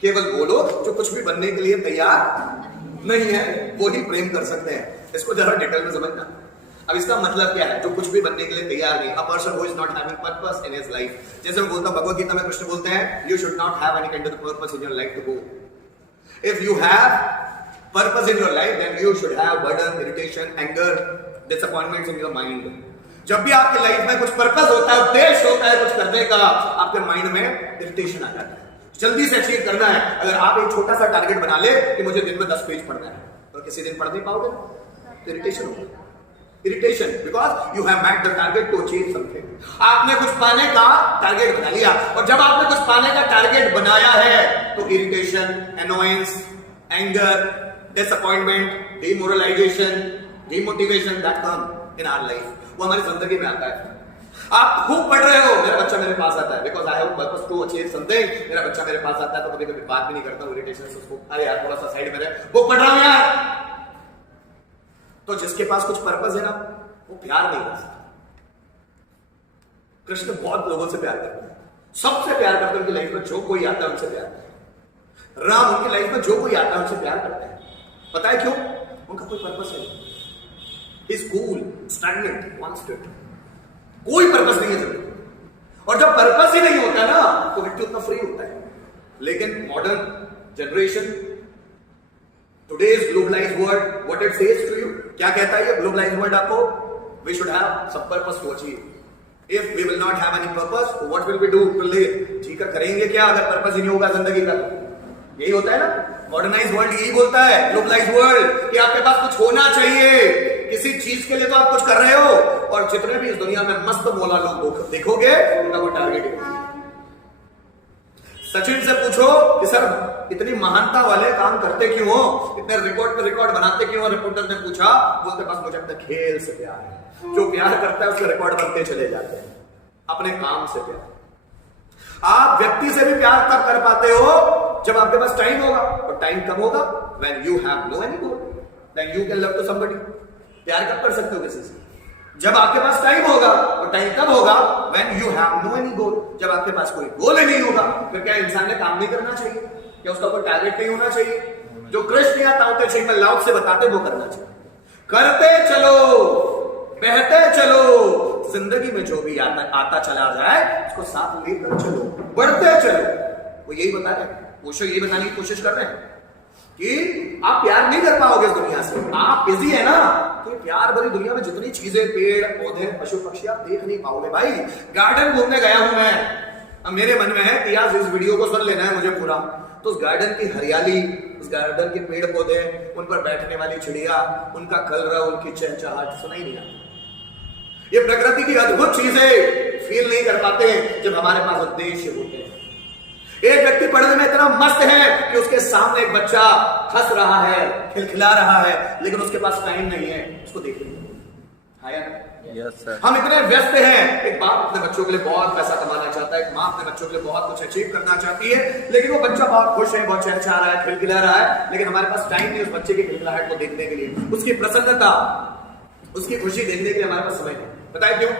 केवल वो लोग जो कुछ भी बनने के लिए तैयार नहीं है वो ही प्रेम कर सकते हैं। इसको जरा डिटेल में समझना। अब इसका मतलब क्या है? जो कुछ भी बनने के लिए तैयार नहीं, a person who is not having purpose in his life. जैसे मैं बोलता हूं भगवत गीता में कृष्ण बोलते हैं you should not have any kind of purpose in your life to go. If you have purpose in your life then you should have burden, irritation, anger, disappointments in your mind. जब भी आपकी life में कुछ purpose होता है, उद्देश्य होता है कुछ करने का, आपके माइंड में इरिटेशन आ जाता है। जल्दी से अचीव करना है। अगर आप एक छोटा सा टारगेट बना ले कि मुझे दिन में 10 पेज पढ़ना है, और किसी दिन पढ़ नहीं पाओगे तो इरिटेशन होगा। Irritation because you have met the target to achieve something. आपने कुछ पाने का टारगेट बना लिया, और जब आपने कुछ पाने का टारगेट बनाया है तो irritation, annoyance, anger, disappointment, demoralisation, demotivation that come in our life, वो हमारी जिंदगी में आता है। आप खूब पढ़ रहे हो, मेरा बच्चा मेरे पास आता है because I have purpose to achieve something. मेरा बच्चा मेरे पास आता है तो कभी कभी बात भी नहीं करता हूं इरिटेशन से उसको, अरे यार थोड़ा सा साइड में रहे, वो पढ़ रहा हूं यार। तो जिसके पास कुछ पर्पस है ना वो प्यार नहीं कर सकता। कृष्ण बहुत लोगों से प्यार करते हैं, सबसे प्यार करते हैं। उनकी लाइफ में जो कोई आता है उनसे प्यार करते हैं। राम उनकी लाइफ में जो कोई आता है उनसे प्यार करते हैं। पता है क्यों? उनका कोई पर्पस है। He's cool, stagnant, constant. कोई पर्पस नहीं है जिंदगी। और जब पर्पस ही नहीं होता ना तो व्यक्ति उतना फ्री होता है। लेकिन modern generation, today's globalized world, what it says to you, क्या कहता है ये globalized world आपको? We should have some purpose to achieve. If we will not have any purpose, what will we do to live? जीकर करेंगे क्या अगर purpose ही नहीं होगा जिंदगी का? यही होता है ना मॉडर्नाइज वर्ल्ड, यही बोलता है ग्लोबलाइज वर्ल्ड कि आपके पास कुछ होना चाहिए। किसी चीज के लिए तो आप कुछ कर रहे हो, और जितने भी इस दुनिया में मस्त मौला लोग देखोगे उनका कोई टारगेट है। सचिन से पूछो कि सर इतनी महानता वाले काम करते क्यों हो, इतने रिकॉर्ड पे रिकॉर्ड बनाते क्यों हो? रिपोर्टर ने पूछा, बोलते बस मुझे अपने खेल से प्यार है। जो प्यार करता है उसके रिकॉर्ड बनते चले जाते हैं। अपने काम से प्यार। आप व्यक्ति से भी प्यार तब कर पाते हो जब आपके पास टाइम होगा, और टाइम कब होगा? when you have no any goal then you can love to somebody। प्यार कब कर सकते हो किसी से? जब आपके पास टाइम होगा, और टाइम कब होगा? when you have no any goal, जब आपके पास कोई गोल ही नहीं होगा। फिर क्या इंसान ने काम नहीं करना चाहिए? क्या उसका कोई टारगेट नहीं होना चाहिए? जो कृष्ण या ताओते सिंह लाउड से बताते वो करना चाहिए। करते चलो, बहते चलो, जिंदगी में जो भी आता चला जाए उसको साथ लेकर चलो, बढ़ते चलो। वो यही बता रहे, वो यही बताने की कोशिश कर रहे हैं कि आप प्यार नहीं कर पाओगे इस दुनिया से। आप बिजी है ना, तो प्यार भरी दुनिया में जितनी चीजें, पेड़ पौधे, पशु पक्षी आप देख नहीं पाओगे। भाई गार्डन घूमने गया हूं मैं, अब मेरे मन में है कि यार इस वीडियो को सुन लेना है मुझे पूरा, तो उस गार्डन की हरियाली, उस गार्डन के पेड़ पौधे, उन पर बैठने वाली चिड़िया, उनका कलरव, उनकी चहचहाट सुनाई नहीं आती। ये प्रकृति की अद्भुत चीजें फील नहीं कर पाते जब हमारे पास उद्देश्य होते हैं। एक व्यक्ति पढ़ने में इतना मस्त है कि उसके सामने एक बच्चा हंस रहा है, खिलखिला रहा है, लेकिन उसके पास टाइम नहीं है उसको देखने के लिए। हम इतने व्यस्त हैं। एक बाप अपने बच्चों के लिए बहुत पैसा कमाना चाहता है, एक माँ अपने बच्चों के लिए बहुत कुछ अचीव करना चाहती है, लेकिन वो बच्चा बहुत खुश है, बहुत चहचहा रहा है, खिलखिला रहा है, लेकिन हमारे पास टाइम नहीं उस बच्चे की खिलखिलाहट को देखने के लिए, उसकी प्रसन्नता, उसकी खुशी देखने के लिए हमारे पास समय नहीं। पता है क्यों?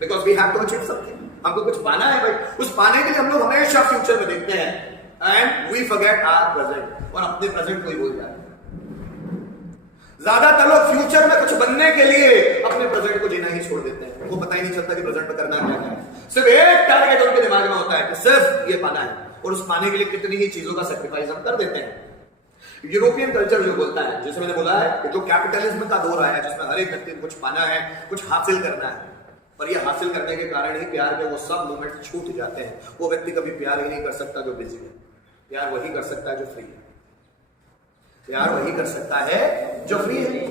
Because we have to achieve something. हमको कुछ पाना है भाई, उस पाने के लिए हम लोग हमेशा फ्यूचर में देखते हैं and we forget our present, और अपने प्रेजेंट को ही भूल जाते हैं। ज्यादातर लोग फ्यूचर में कुछ बनने के लिए अपने प्रेजेंट को जीना ही छोड़ देते हैं। वो पता ही नहीं चलता कि प्रेजेंट में करना क्या है। सिर्फ एक टारगेट उनके दिमाग में होता है कि सिर्फ ये पाना है, और उस पाने के लिए कितनी ही चीजों का सेक्रीफाइस हम कर देते हैं। यूरोपियन कल्चर जो बोलता है, जैसे मैंने बोला है कि जो कैपिटलिज्म का दौर आया है जिसमें हर एक व्यक्ति को कुछ पाना है, कुछ हासिल करना है, पर ये हासिल करने के कारण ही प्यार के वो सब मोमेंट छूट जाते हैं। वो व्यक्ति कभी प्यार ही नहीं कर सकता जो बिजी है। प्यार वही कर सकता है जो फ्री है। प्यार वही कर सकता है जो फ्री है।